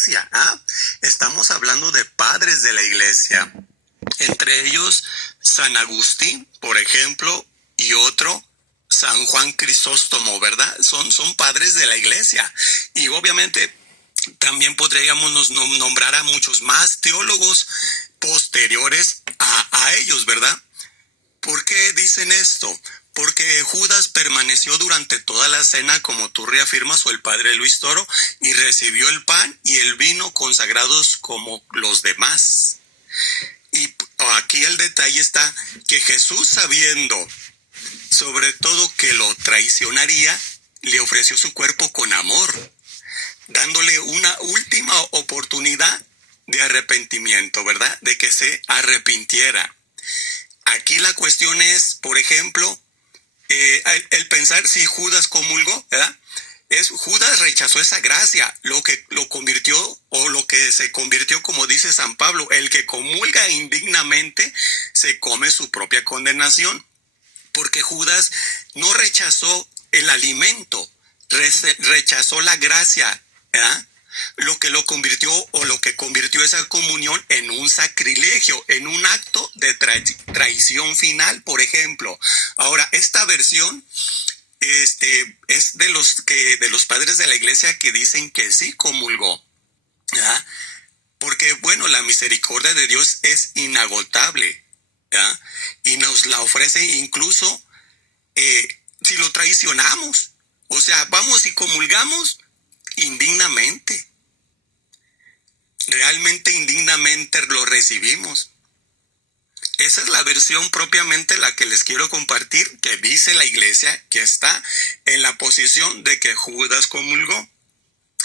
iglesia. Estamos hablando de padres de la iglesia. Entre ellos, San Agustín, por ejemplo, y otro, San Juan Crisóstomo, ¿verdad? Son padres de la iglesia. Y obviamente también podríamos nombrar a muchos más teólogos posteriores a ellos, ¿verdad? ¿Por qué dicen esto? Porque Judas permaneció durante toda la cena, como tú reafirmas, o el padre Luis Toro, y recibió el pan y el vino consagrados como los demás. Y aquí el detalle está que Jesús, sabiendo sobre todo que lo traicionaría, le ofreció su cuerpo con amor, dándole una última oportunidad de arrepentimiento, ¿verdad? De que se arrepintiera. Aquí la cuestión es, por ejemplo, el pensar si Judas comulgó, ¿verdad? Judas rechazó esa gracia, lo que lo convirtió, o lo que se convirtió, como dice San Pablo, el que comulga indignamente se come su propia condenación, porque Judas no rechazó el alimento, rechazó la gracia, ¿verdad? Lo que lo convirtió, o lo que convirtió esa comunión en un sacrilegio, en un acto de traición final, por ejemplo. Ahora, esta versión es de los padres de la iglesia que dicen que sí comulgó, ¿verdad? Porque, bueno, la misericordia de Dios es inagotable, ¿verdad? Y nos la ofrece incluso si lo traicionamos. O sea, vamos y comulgamos indignamente. Realmente indignamente lo recibimos. Esa es la versión propiamente la que les quiero compartir, que dice la iglesia que está en la posición de que Judas comulgó.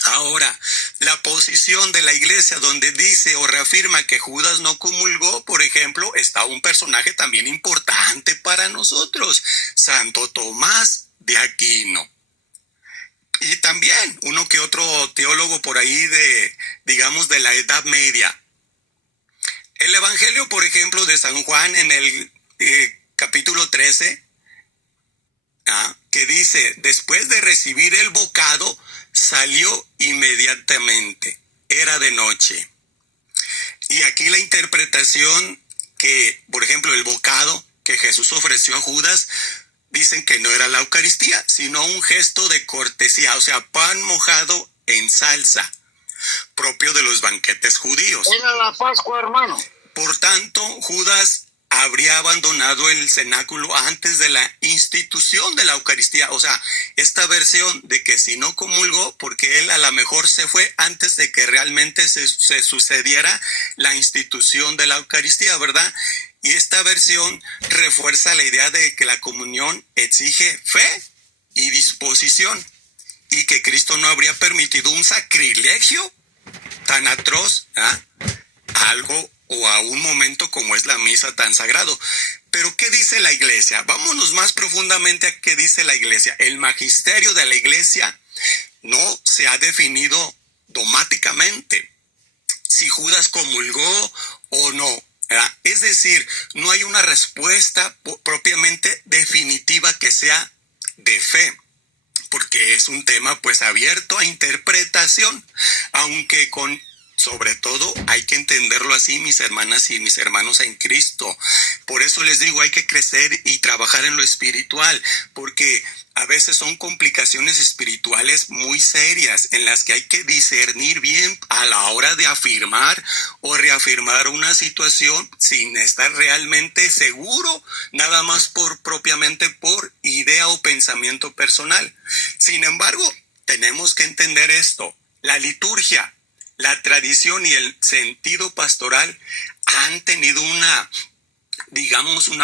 Ahora, la posición de la iglesia donde dice o reafirma que Judas no comulgó, por ejemplo, está un personaje también importante para nosotros, Santo Tomás de Aquino. Y también uno que otro teólogo por ahí digamos, de la Edad Media. El Evangelio, por ejemplo, de San Juan en el capítulo 13, que dice, después de recibir el bocado, salió inmediatamente. Era de noche. Y aquí la interpretación que, por ejemplo, el bocado que Jesús ofreció a Judas, dicen que no era la Eucaristía, sino un gesto de cortesía, o sea, pan mojado en salsa, propio de los banquetes judíos. Era la Pascua, hermano. Por tanto, Judas habría abandonado el cenáculo antes de la institución de la Eucaristía. O sea, esta versión de que si no comulgó, porque él a lo mejor se fue antes de que realmente se sucediera la institución de la Eucaristía, ¿verdad? Y esta versión refuerza la idea de que la comunión exige fe y disposición, y que Cristo no habría permitido un sacrilegio tan atroz, algo o a un momento como es la misa tan sagrado. Pero ¿qué dice la iglesia? Vámonos más profundamente a qué dice la iglesia. El magisterio de la iglesia no se ha definido dogmáticamente si Judas comulgó o no, ¿verdad? Es decir, no hay una respuesta propiamente definitiva que sea de fe, porque es un tema pues abierto a interpretación, aunque sobre todo hay que entenderlo así, mis hermanas y mis hermanos en Cristo. Por eso les digo, hay que crecer y trabajar en lo espiritual, porque a veces son complicaciones espirituales muy serias en las que hay que discernir bien a la hora de afirmar o reafirmar una situación sin estar realmente seguro, nada más propiamente por idea o pensamiento personal. Sin embargo, tenemos que entender esto. La liturgia, la tradición y el sentido pastoral han tenido una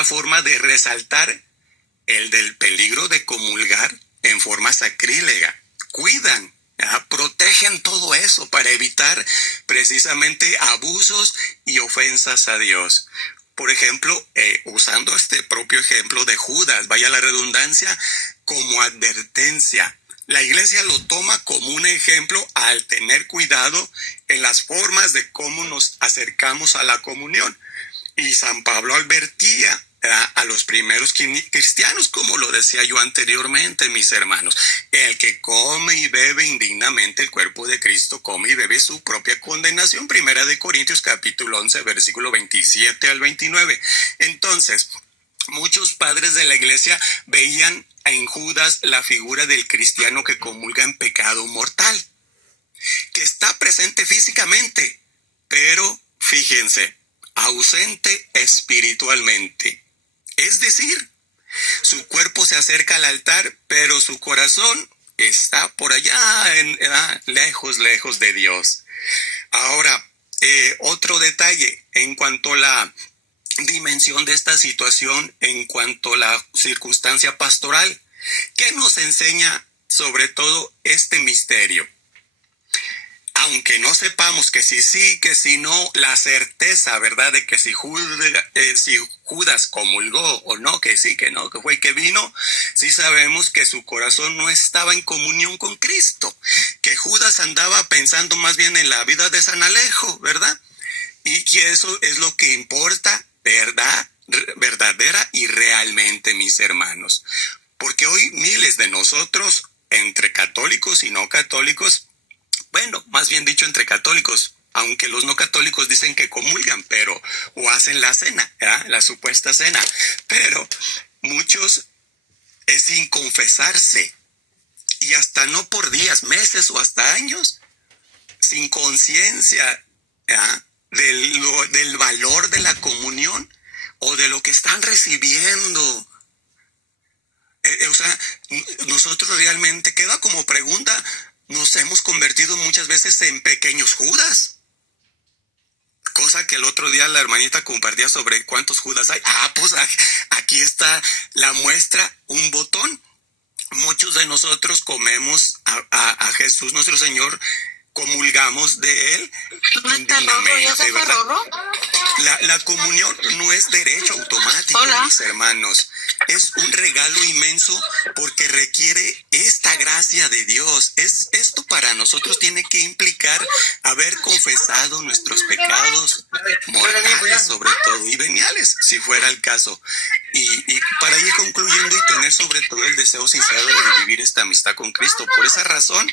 forma de resaltar el del peligro de comulgar en forma sacrílega. Cuidan, protegen todo eso para evitar precisamente abusos y ofensas a Dios. Por ejemplo, usando este propio ejemplo de Judas, vaya la redundancia, como advertencia. La iglesia lo toma como un ejemplo al tener cuidado en las formas de cómo nos acercamos a la comunión. Y San Pablo advertía a los primeros cristianos, como lo decía yo anteriormente, mis hermanos. El que come y bebe indignamente el cuerpo de Cristo, come y bebe su propia condenación. Primera de Corintios capítulo 11, versículo 27 al 29. Entonces, muchos padres de la iglesia veían en Judas la figura del cristiano que comulga en pecado mortal, que está presente físicamente, pero fíjense, ausente espiritualmente. Es decir, su cuerpo se acerca al altar, pero su corazón está por allá, lejos, lejos de Dios. Ahora, otro detalle en cuanto a la dimensión de esta situación, en cuanto a la circunstancia pastoral, ¿qué nos enseña sobre todo este misterio? Aunque no sepamos que si sí, que si no, la certeza, ¿verdad?, de que si Judas comulgó o no, que sí, que no, que fue y que vino, sí sabemos que su corazón no estaba en comunión con Cristo, que Judas andaba pensando más bien en la vida de San Alejo, ¿verdad? Y que eso es lo que importa, ¿verdad?, verdadera y realmente, mis hermanos. Porque hoy miles de nosotros, entre católicos y no católicos, bueno, más bien dicho entre católicos, aunque los no católicos dicen que comulgan, pero, o hacen la cena, ¿verdad?, la supuesta cena, pero muchos es sin confesarse, y hasta no por días, meses o hasta años, sin conciencia del valor de la comunión o de lo que están recibiendo. O sea, nosotros realmente, queda como pregunta, nos hemos convertido muchas veces en pequeños Judas. Cosa que el otro día la hermanita compartía sobre cuántos Judas hay. Pues aquí está la muestra, un botón. Muchos de nosotros comemos a Jesús nuestro Señor, comulgamos de Él indignamente, ¿verdad? La comunión no es derecho automático, mis hermanos. Es un regalo inmenso porque requiere esta gracia de Dios. Esto para nosotros tiene que implicar haber confesado nuestros pecados mortales, sobre todo, y veniales, si fuera el caso. Y para ir concluyendo y tener sobre todo el deseo sincero de vivir esta amistad con Cristo. Por esa razón,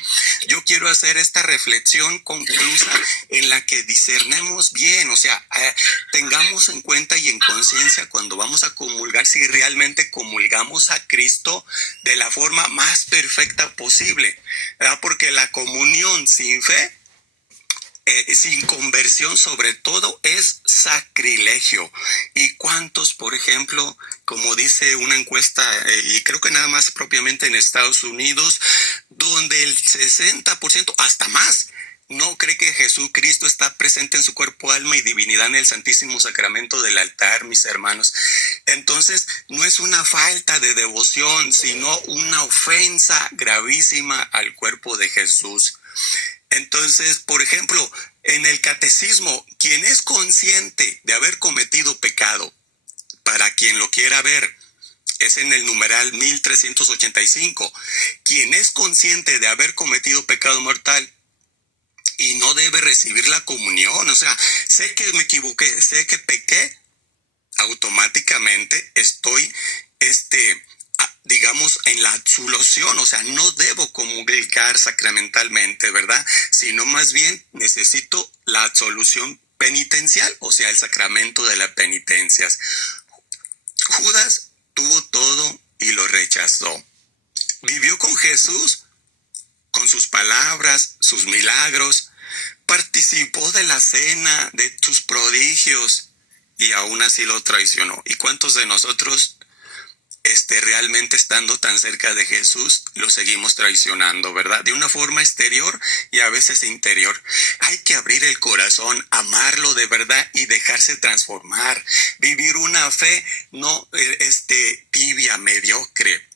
yo quiero hacer esta reflexión conclusa en la que discernemos bien, o sea, tengamos en cuenta y en conciencia cuando vamos a comulgar si realmente comulgamos a Cristo de la forma más perfecta posible, ¿verdad? Porque la comunión sin fe, sin conversión sobre todo, es sacrilegio. ¿Y cuántos, por ejemplo, como dice una encuesta, y creo que nada más propiamente en Estados Unidos, donde el 60%, hasta más, no cree que Jesucristo está presente en su cuerpo, alma y divinidad en el Santísimo Sacramento del altar, mis hermanos? Entonces, no es una falta de devoción, sino una ofensa gravísima al cuerpo de Jesús. Entonces, por ejemplo, en el catecismo, quien es consciente de haber cometido pecado, para quien lo quiera ver, es en el numeral 1385, quien es consciente de haber cometido pecado mortal y no debe recibir la comunión, o sea, sé que me equivoqué, sé que pequé, automáticamente estoy, digamos, en la absolución, o sea, no debo comulgar sacramentalmente, ¿verdad? Sino más bien necesito la absolución penitencial, o sea, el sacramento de las penitencias. Judas tuvo todo y lo rechazó. Vivió con Jesús, con sus palabras, sus milagros, participó de la cena, de sus prodigios, y aún así lo traicionó. ¿Y cuántos de nosotros, realmente estando tan cerca de Jesús, lo seguimos traicionando, verdad? De una forma exterior y a veces interior. Hay que abrir el corazón, amarlo de verdad y dejarse transformar. Vivir una fe no tibia, mediocre,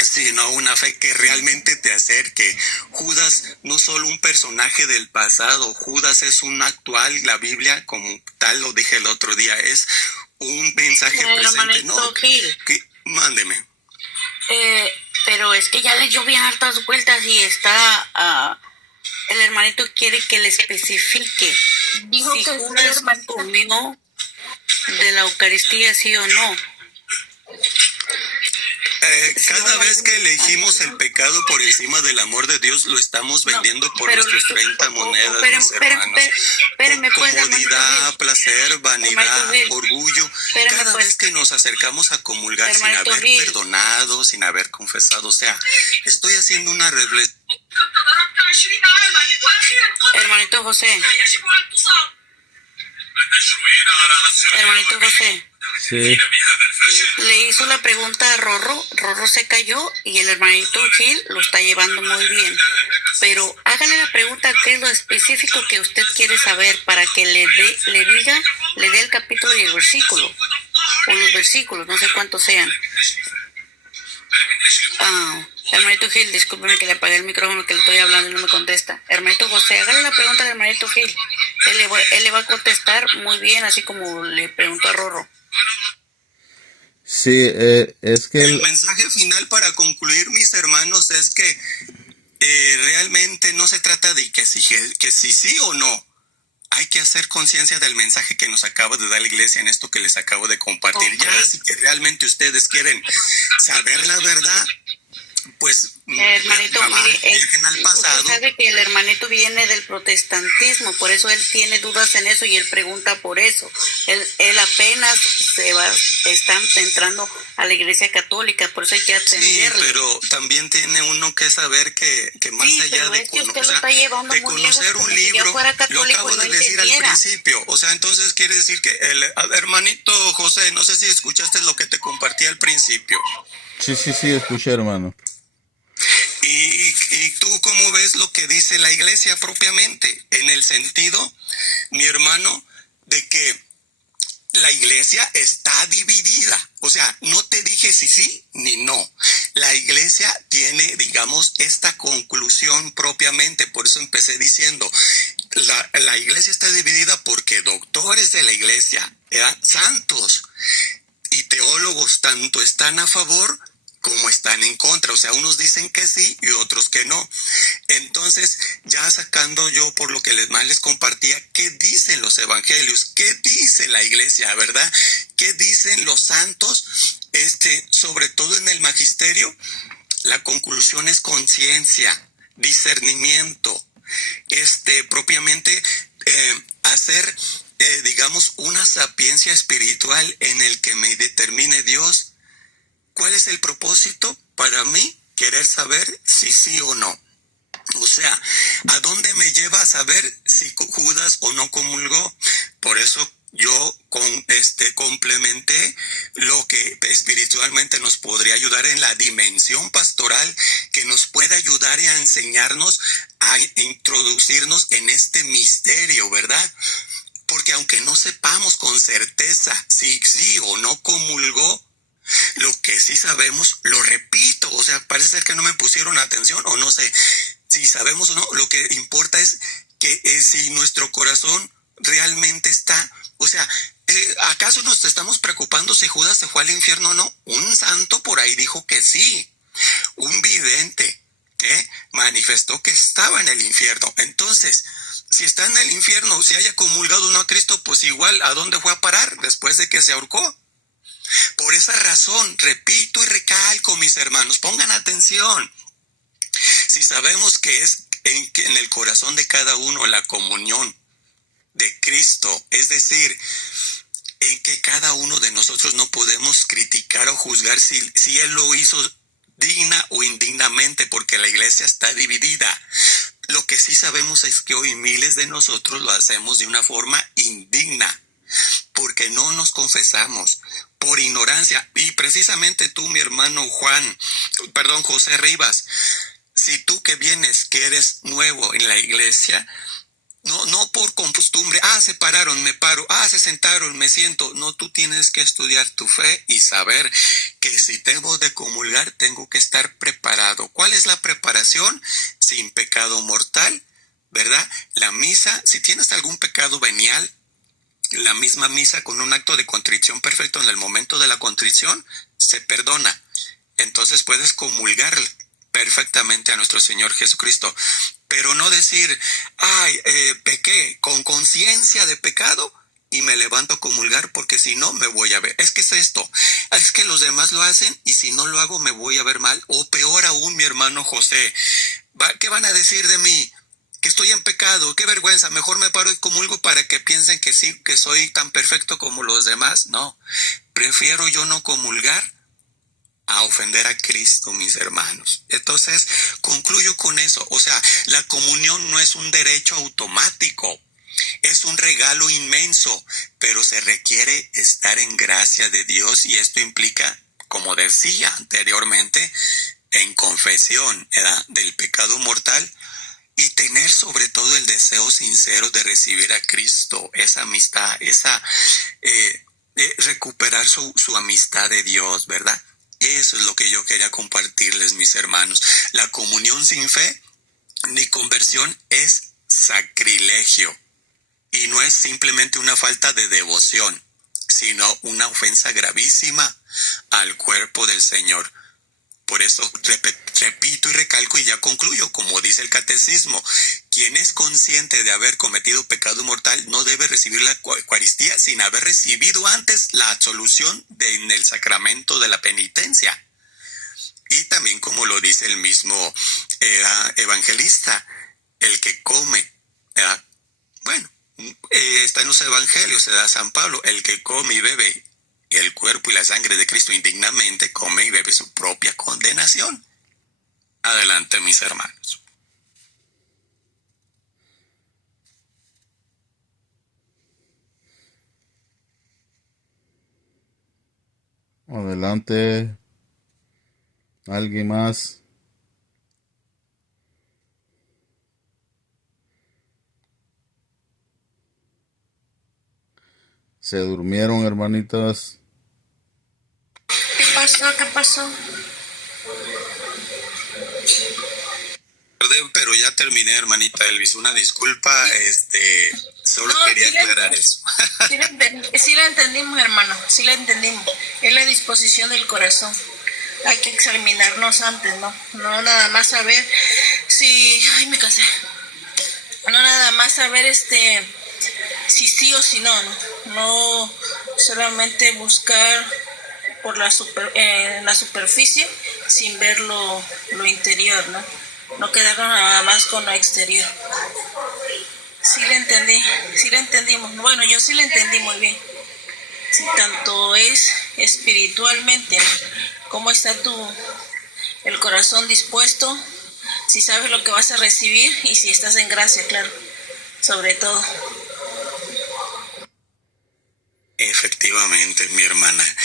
sino una fe que realmente te acerque. Judas no solo un personaje del pasado, Judas es un actual. La Biblia, como tal lo dije el otro día, es un mensaje presente. No, mándeme. Pero es que ya le dio bien hartas vueltas y está... el hermanito quiere que le especifique. Dijo si que Judas comió de la Eucaristía, sí o no. si cada hay vez algún- que elegimos el pecado por encima del amor de Dios, lo estamos vendiendo por pero- nuestras 30 monedas, espérame, mis hermanos. espérame, Por pues, hermanito comodidad, Gil. placer, vanidad, Hermanito Gil. orgullo. Espérame, Cada pues. vez que nos acercamos a comulgar sin Hermanito haber Gil. perdonado, sin haber confesado, o sea, estoy haciendo una reflexión. Hermanito José. Hermanito José. Sí. Le hizo la pregunta a Rorro, Rorro se cayó y el hermanito Gil lo está llevando muy bien. Pero hágale la pregunta, qué es lo específico que usted quiere saber para que le dé el capítulo y el versículo. O los versículos, no sé cuántos sean. Hermanito Gil, discúlpeme que le apagué el micrófono que le estoy hablando y no me contesta. Hermanito José, hágale la pregunta al hermanito Gil. Él le va a contestar muy bien, así como le preguntó a Rorro. Sí, es que El mensaje final para concluir, mis hermanos, es que realmente no se trata de que si sí o no. Hay que hacer conciencia del mensaje que nos acaba de dar la iglesia en esto que les acabo de compartir. Ok. Ya, si que realmente ustedes quieren saber la verdad, pues Hermanito, mire, viajen al pasado. usted sabe que el hermanito viene del protestantismo, por eso él tiene dudas en eso y él pregunta por eso. Él apenas está entrando a la iglesia católica, por eso hay que Sí, atenderle. pero también tiene uno que saber que más Sí, allá pero de, es que usted lo está llevando de muy lejos, conocer como un si yo libro, fuera lo católico acabo y no de decir al entendiera. principio. O sea, entonces quiere decir que el hermanito José, no sé si escuchaste lo que te compartí al principio. sí, escuché, hermano. Y tú cómo ves lo que dice la iglesia propiamente, en el sentido, mi hermano, de que la iglesia está dividida. O sea, no te dije si sí ni no. La iglesia tiene, digamos, esta conclusión propiamente. Por eso empecé diciendo, la iglesia está dividida porque doctores de la iglesia, santos y teólogos, tanto están a favor como están en contra. O sea, unos dicen que sí y otros que no. Entonces, ya sacando yo por lo que más les compartía, ¿qué dicen los evangelios? ¿Qué dice la iglesia, verdad? ¿Qué dicen los santos? Sobre todo en el magisterio, la conclusión es conciencia, discernimiento, propiamente hacer, digamos, una sapiencia espiritual en el que me determine Dios. ¿Cuál es el propósito? Para mí, querer saber si sí o no. O sea, ¿a dónde me lleva a saber si Judas o no comulgó? Por eso yo complementé lo que espiritualmente nos podría ayudar en la dimensión pastoral, que nos puede ayudar a enseñarnos, a introducirnos en este misterio, ¿verdad? Porque aunque no sepamos con certeza si sí o no comulgó, lo que sí sabemos, lo repito, o sea, parece ser que no me pusieron atención o no sé si sabemos o no, lo que importa es que si nuestro corazón realmente está, o sea, ¿acaso nos estamos preocupando si Judas se fue al infierno o no? Un santo por ahí dijo que sí, un vidente manifestó que estaba en el infierno. Entonces, si está en el infierno, si haya comulgado o no a Cristo, pues igual, ¿a dónde fue a parar después de que se ahorcó? Por esa razón, repito y recalco, mis hermanos, pongan atención. Si sabemos que es en el corazón de cada uno la comunión de Cristo, es decir, en que cada uno de nosotros no podemos criticar o juzgar si Él lo hizo digna o indignamente, porque la iglesia está dividida. Lo que sí sabemos es que hoy miles de nosotros lo hacemos de una forma indigna, porque no nos confesamos, por ignorancia. Y precisamente tú, mi hermano José Rivas, si tú que vienes, que eres nuevo en la iglesia, no por costumbre, se pararon, me paro, se sentaron, me siento. No, tú tienes que estudiar tu fe y saber que si tengo de comulgar, tengo que estar preparado. ¿Cuál es la preparación? Sin pecado mortal, ¿verdad? La misa, si tienes algún pecado venial, la misma misa con un acto de contrición perfecto en el momento de la contrición se perdona. Entonces puedes comulgar perfectamente a nuestro Señor Jesucristo, pero no decir, pequé, con conciencia de pecado y me levanto a comulgar porque si no me voy a ver. Es que es esto, es que los demás lo hacen y si no lo hago me voy a ver mal. O peor aún, mi hermano José, ¿qué van a decir de mí? Que estoy en pecado, qué vergüenza, mejor me paro y comulgo para que piensen que sí, que soy tan perfecto como los demás. No, prefiero yo no comulgar a ofender a Cristo, mis hermanos. Entonces, concluyo con eso. O sea, la comunión no es un derecho automático, es un regalo inmenso, pero se requiere estar en gracia de Dios y esto implica, como decía anteriormente, en confesión, ¿verdad?, del pecado mortal y tener sobre todo el deseo sincero de recibir a Cristo, esa amistad, recuperar su amistad de Dios, ¿verdad? Eso es lo que yo quería compartirles, mis hermanos. La comunión sin fe ni conversión es sacrilegio y no es simplemente una falta de devoción, sino una ofensa gravísima al cuerpo del Señor. Por eso repito y recalco y ya concluyo, como dice el catecismo, quien es consciente de haber cometido pecado mortal no debe recibir la Eucaristía sin haber recibido antes la absolución en el sacramento de la penitencia. Y también como lo dice el mismo evangelista, el que come, bueno, está en los evangelios, se da San Pablo, el que come y bebe el cuerpo y la sangre de Cristo indignamente, come y bebe su propia condenación. Adelante, mis hermanos. Adelante. ¿Alguien más? ¿Se durmieron, hermanitas? ¿Qué pasó? ¿Qué pasó? Pero ya terminé, hermanita Elvis. Una disculpa, solo No, quería sí aclarar eso. Sí la entendimos, hermano, sí la entendimos. Es la disposición del corazón. Hay que examinarnos antes, ¿no? No nada más saber si... Ay, me casé. No nada más saber si sí o si no, ¿no? No solamente buscar por la superficie sin ver lo interior, ¿no? No quedarnos nada más con lo exterior. Sí le entendí, sí le entendimos. Bueno, yo sí le entendí muy bien. Sí, tanto es espiritualmente, cómo está el corazón dispuesto, si sabes lo que vas a recibir y si estás en gracia, claro, sobre todo. Efectivamente, mi hermana.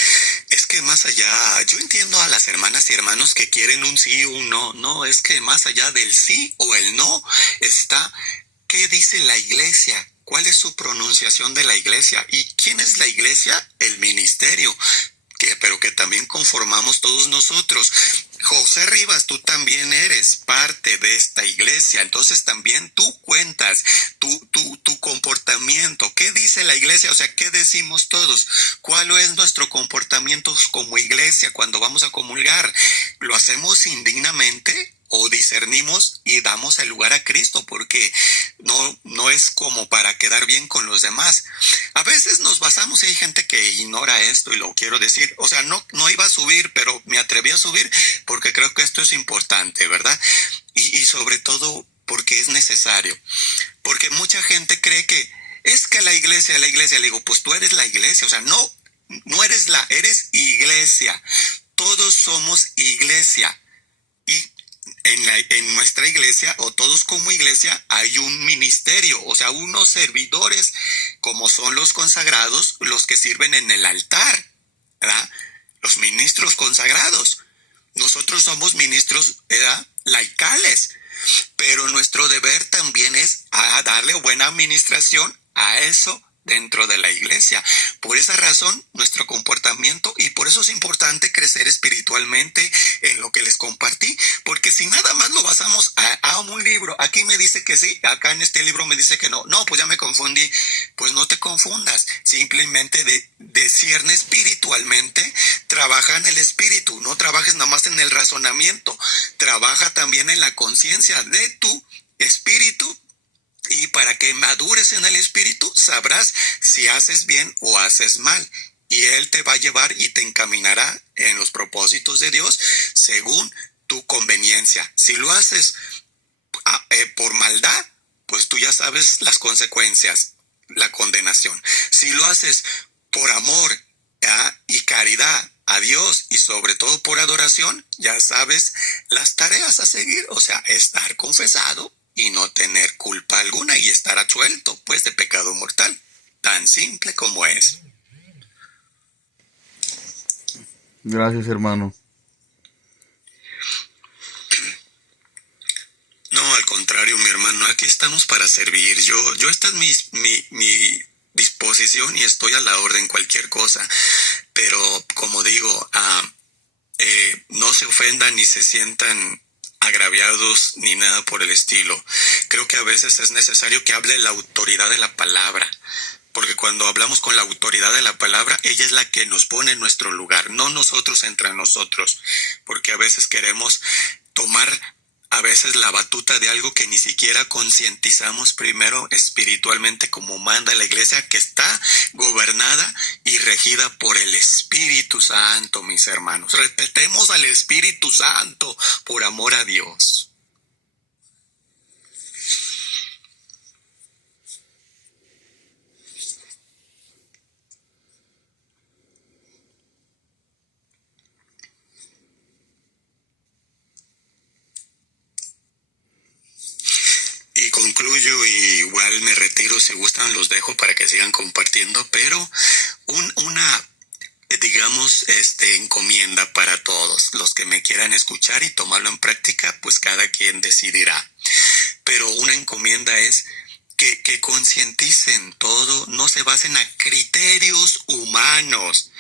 Es que más allá, yo entiendo a las hermanas y hermanos que quieren un sí o un no. No, es que más allá del sí o el no está qué dice la iglesia, cuál es su pronunciación de la iglesia y quién es la iglesia, el ministerio, pero que también conformamos todos nosotros. José Rivas, tú también eres parte de esta iglesia, entonces también tú cuentas tu comportamiento. ¿Qué dice la iglesia? O sea, ¿qué decimos todos? ¿Cuál es nuestro comportamiento como iglesia cuando vamos a comulgar? ¿Lo hacemos indignamente o discernimos y damos el lugar a Cristo? Porque no es como para quedar bien con los demás. A veces nos basamos, y hay gente que ignora esto y lo quiero decir, o sea, no iba a subir, pero me atreví a subir porque creo que esto es importante, ¿verdad? Y sobre todo porque es necesario, porque mucha gente cree que es que la iglesia, le digo, pues tú eres la iglesia, o sea, no eres eres iglesia, todos somos iglesia, y en nuestra iglesia, o todos como iglesia, hay un ministerio, o sea, unos servidores, como son los consagrados, los que sirven en el altar, ¿verdad? Los ministros consagrados. Nosotros somos ministros, ¿verdad?, laicales, pero nuestro deber también es darle buena administración a eso dentro de la iglesia. Por esa razón, nuestro comportamiento, y por eso es importante crecer espiritualmente en lo que les compartí, porque si nada más lo basamos a un libro, aquí me dice que sí, acá en este libro me dice que no, pues ya me confundí. Pues no te confundas, simplemente discierne espiritualmente, trabaja en el espíritu, no trabajes nada más en el razonamiento, trabaja también en la conciencia de tu espíritu Y para que madures en el Espíritu, sabrás si haces bien o haces mal. Y Él te va a llevar y te encaminará en los propósitos de Dios según tu conveniencia. Si lo haces por maldad, pues tú ya sabes las consecuencias, la condenación. Si lo haces por amor y caridad a Dios y sobre todo por adoración, ya sabes las tareas a seguir, o sea, estar confesado y no tener culpa alguna y estar absuelto pues de pecado mortal, tan simple como es. Gracias, hermano. No, al contrario, mi hermano, aquí estamos para servir. Yo esta es mi disposición y estoy a la orden, cualquier cosa. Pero como digo, no se ofendan ni se sientan agraviados ni nada por el estilo. Creo que a veces es necesario que hable la autoridad de la palabra. Porque cuando hablamos con la autoridad de la palabra, ella es la que nos pone en nuestro lugar, no nosotros entre nosotros. Porque a veces queremos tomar a veces la batuta de algo que ni siquiera concientizamos primero espiritualmente, como manda la iglesia, que está gobernada y regida por el Espíritu Santo, mis hermanos. Respetemos al Espíritu Santo por amor a Dios. Y concluyo, y igual me retiro, si gustan los dejo para que sigan compartiendo, pero una digamos, encomienda para todos los que me quieran escuchar y tomarlo en práctica, pues cada quien decidirá. Pero una encomienda es que concienticen todo, no se basen a criterios humanos,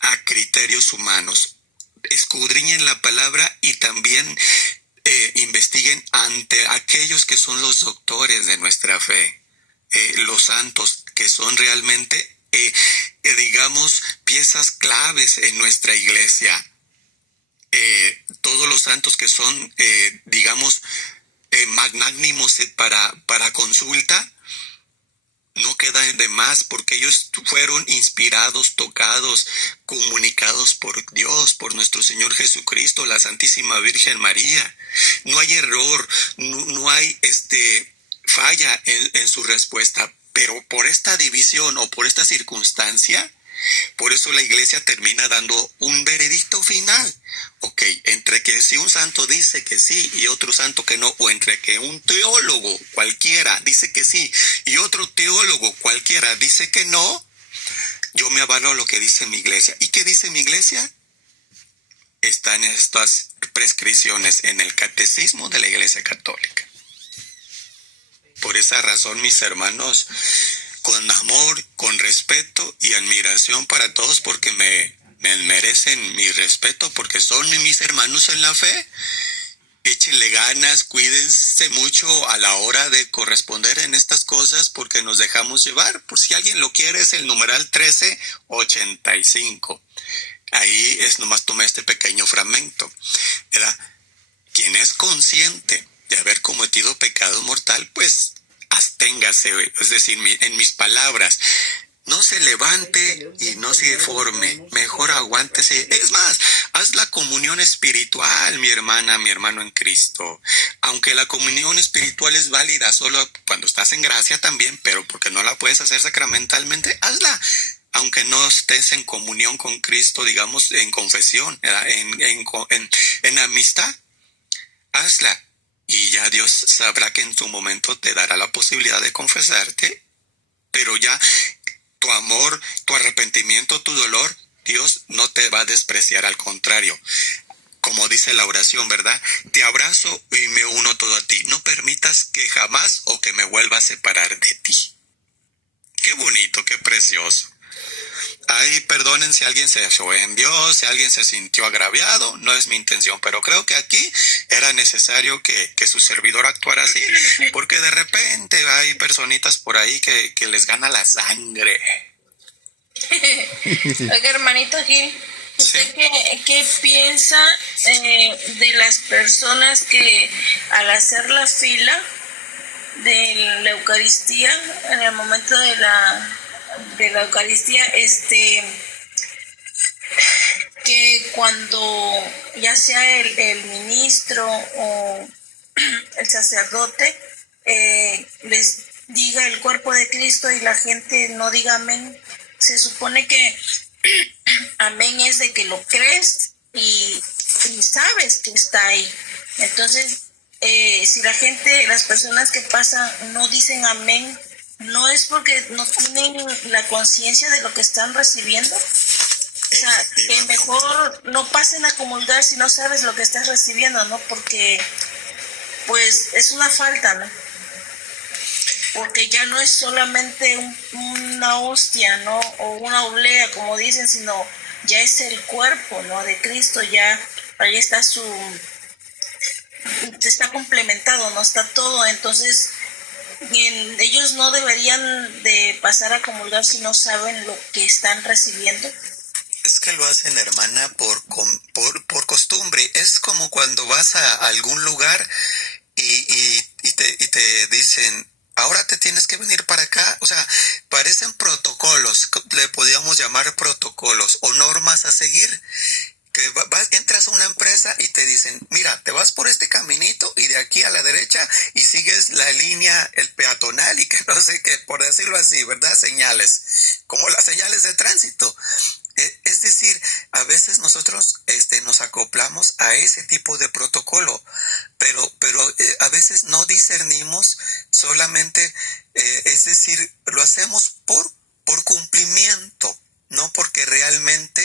a criterios humanos. Escudriñen la palabra y también investiguen ante aquellos que son los doctores de nuestra fe, los santos, que son realmente, digamos, piezas claves en nuestra iglesia. Todos los santos que son, digamos, magnánimos para consulta, no queda de más, porque ellos fueron inspirados, tocados, comunicados por Dios, por nuestro Señor Jesucristo, la Santísima Virgen María. No hay error, no hay falla en su respuesta, pero por esta división o por esta circunstancia, por eso la iglesia termina dando un veredicto final. Ok, entre que si un santo dice que sí y otro santo que no, o entre que un teólogo cualquiera dice que sí y otro teólogo cualquiera dice que no, yo me avalo a lo que dice mi iglesia. ¿Y qué dice mi iglesia? Están estas prescripciones en el catecismo de la Iglesia Católica. Por esa razón, mis hermanos, con amor, con respeto y admiración para todos, porque me merecen mi respeto, porque son mis hermanos en la fe. Échenle ganas, cuídense mucho a la hora de corresponder en estas cosas, porque nos dejamos llevar. Por si alguien lo quiere, es el numeral 1385. Ahí nomás tomé este pequeño fragmento, ¿verdad? Quien es consciente de haber cometido pecado mortal, pues absténgase, es decir, en mis palabras, no se levante y no se deforme, mejor aguántese. Es más, haz la comunión espiritual, mi hermana, mi hermano en Cristo. Aunque la comunión espiritual es válida solo cuando estás en gracia también, pero porque no la puedes hacer sacramentalmente, hazla. Aunque no estés en comunión con Cristo, digamos, en confesión, en amistad, hazla. Y ya Dios sabrá que en su momento te dará la posibilidad de confesarte, pero ya tu amor, tu arrepentimiento, tu dolor, Dios no te va a despreciar, al contrario. Como dice la oración, ¿verdad? Te abrazo y me uno todo a ti. No permitas que jamás o que me vuelva a separar de ti. Qué bonito, qué precioso. Ay, perdonen si alguien se ofendió, si alguien se sintió agraviado, no es mi intención, pero creo que aquí era necesario que su servidor actuara así, porque de repente hay personitas por ahí que les gana la sangre. Oiga, hermanito Gil, ¿usted Sí. qué piensa de las personas que al hacer la fila de la Eucaristía, en el momento de la Eucaristía, que cuando ya sea el ministro o el sacerdote les diga el cuerpo de Cristo y la gente no diga amén. Se supone que amén es de que lo crees y sabes que está ahí. Entonces, si la gente, las personas que pasan no dicen amén, no es porque no tienen la conciencia de lo que están recibiendo. O sea, que mejor no pasen a comulgar si no sabes lo que estás recibiendo, ¿no? Porque, pues, es una falta, ¿no? Porque ya no es solamente una hostia, ¿no? O una oblea, como dicen, sino ya es el cuerpo, ¿no? De Cristo, ya ahí está está complementado, ¿no? Está todo. Entonces, ellos no deberían de pasar a comulgar si no saben lo que están recibiendo. Es que lo hacen, hermana, por costumbre. Es como cuando vas a algún lugar y te dicen, ahora te tienes que venir para acá. O sea, parecen protocolos, le podríamos llamar protocolos o normas a seguir. Que entras a una empresa y te dicen, mira, te vas por este caminito y de aquí a la derecha y sigues la línea, el peatonal y que no sé qué, por decirlo así, ¿verdad? Señales, como las señales de tránsito. Es decir, a veces nosotros nos acoplamos a ese tipo de protocolo, pero a veces no discernimos solamente, es decir, lo hacemos por cumplimiento, no porque realmente